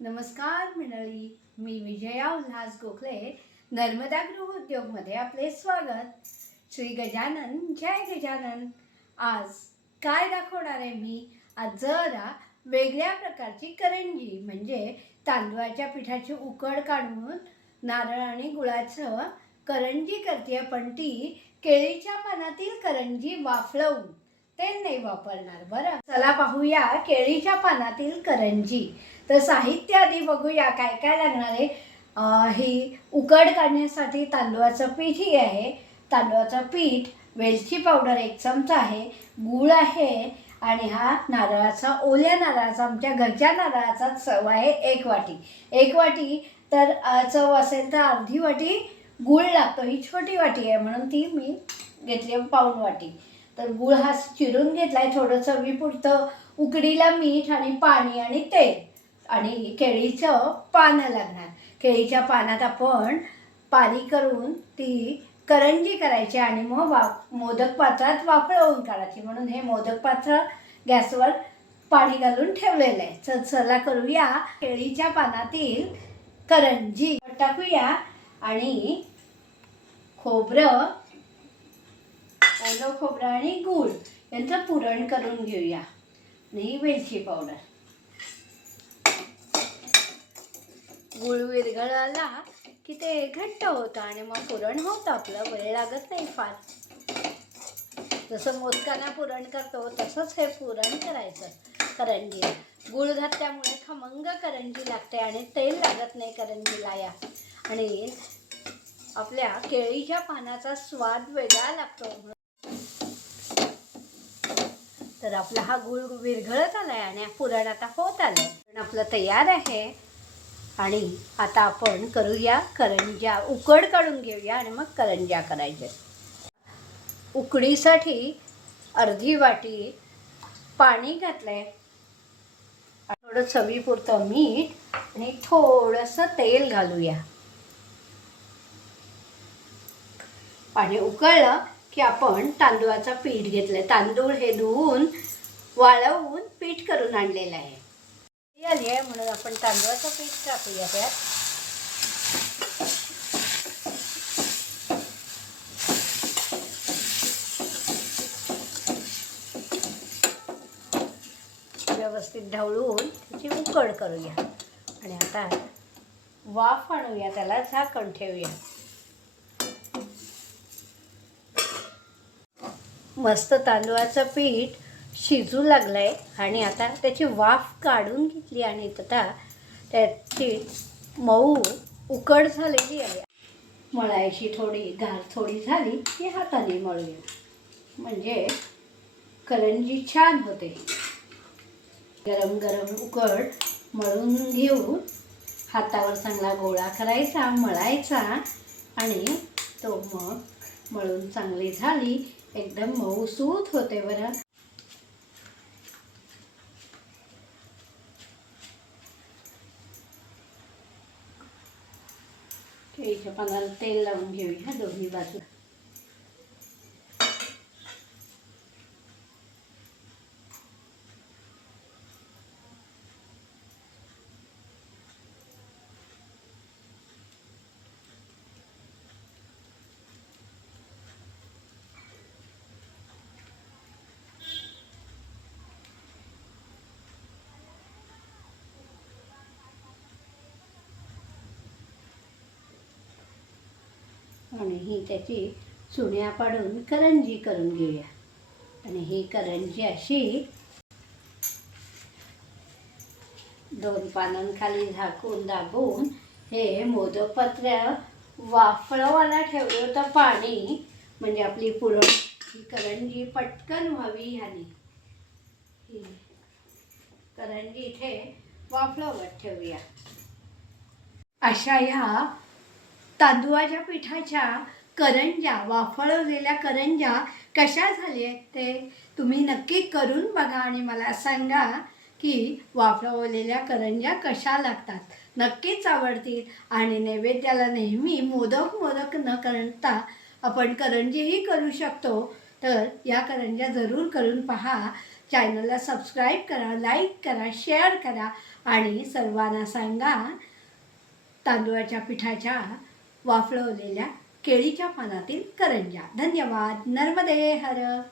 नमस्कार मंडळी, मी विजया उल्हास गोखले नर्मदा गृह उद्योगमध्ये आपले स्वागत. श्री गजानन जय गजानन. आज काय दाखवणार आहे मी? आज जरा वेगळ्या प्रकारची करंजी म्हणजे तांदळाच्या पिठाची उकड काढून नारळ आणि गुळाचं करंजी करते, पण ती केळीच्या पानातील करंजी वाफळवून तेल नाही वापरणार. बरं, चला पाहूया केळीच्या पानातील करंजी. तर साहित्य आधी बघूया काय काय लागणार आहे. ही उकड काढण्यासाठी तांदूळाचं पीठ ही आहे. तांदूळाचं पीठ, वेलची पावडर 1 चमचा आहे, गूळ आहे आणि हा नारळाचा, ओल्या नारळाचा, आमच्या घरच्या नारळाचा चव आहे 1 वाटी. 1 वाटी तर चव असेल तर अर्धी वाटी गूळ लागतो. ही छोटी वाटी आहे म्हणून ती मी घेतली पाऊण वाटी. तर गूळ हा चिरून घेतलाय, थोडं चवीपुरतं. उकडीला मीठ आणि पाणी आणि तेल आणि केळीचं पानं लागणार. केळीच्या पानात आपण पाणी करून ती करंजी करायची आणि मग मोदक पात्रात वाफळवून काढायची. म्हणून हे मोदक पात्र गॅसवर पाणी घालून ठेवलेलं आहे. तर चला करूया केळीच्या पानातील करंजी. टाकूया आणि खोबरं, ओलं खोबरं आणि गूळ यांचं पुरण करून घेऊया आणि वेलची पावडर. गूळ विरघळला की ते घट्ट होतं आणि मग पुरण होतं आपलं. वेळ लागत नाही फार. जसं मोदकांना पुरण करतो तसंच हे पुरण करायचं करंजी. गूळ घातल्यामुळे खमंग करंजी लागते आणि तेल लागत नाही करंजीला या. आणि आपल्या केळीच्या पानाचा स्वाद वेगळा लागतो. तर आपला हा गूळ विरघळत आलाय आणि पुरण आता होत आलंय. पुरण आपलं तयार आहे आणि आता आपण करूया करंज्या. उकड काढून घेऊया आणि मग करंज्या करायच्या. उकडीसाठी अर्धी वाटी पाणी घातलंय, थोडं चवीपुरतं मीठ आणि थोडंसं तेल घालूया. पाणी उकळलं की आपण तांदूळाचं पीठ घेतलंय. तांदूळ हे धुवून वाळवून पीठ करून आणलेलं आहे. आली आहे म्हणून आपण तांदूळाचं पीठ टाकूया त्यात. व्यवस्थित ढवळून त्याची उकड करूया आणि आता वाफ आणूया, त्याला झाकण ठेवूया. मस्त तांदूळाचं पीठ शिजू लागलंय आणि आता त्याची वाफ काढून घेतली आणि आता त्याची मऊ उकड झालेली आहे. मळायची, थोडी गार थोडी झाली की हाताने मळूया म्हणजे करंजी छान होते. गरम गरम उकड मळून घेऊन हातावर चांगला गोळा करायचा, मळायचा आणि तो मग मळून चांगली झाली, एकदम मऊसूत होते. बरं, केळीच्या पानाला तेल लावून घेऊया दोन्ही बाजू. आणि ही त्याची चुण्या पाडून करंजी करून घेऊया. आणि ही करंजी अशी 2 पानांखाली झाकून दाबून हे मोदक पात्र वाफळवायला ठेवलं होतं पाणी, म्हणजे आपली पुरण ही करंजी पटकन व्हावी ह्यानी. ही करंजी इथे वाफळवत ठेवूया. अशा ह्या तांदूळाच्या पिठाच्या करंज्या, वाफळवलेल्या करंज्या कशा झाल्या ते तुम्ही नक्की करून बघा आणि मला सांगा की वाफळवलेल्या करंज्या कशा लागतात. नक्कीच आवडतील. आणि नैवेद्याला नेहमी मोदक न करता आपण करंजीही करू शकतो. तर या करंज्या जरूर करून पहा. चॅनलला सबस्क्राईब करा, लाईक करा, शेअर करा आणि सर्वांना सांगा तांदूळाच्या पिठाच्या वाफळवलेल्या केळीच्या पानातील करंज्या. धन्यवाद. नर्मदे हर.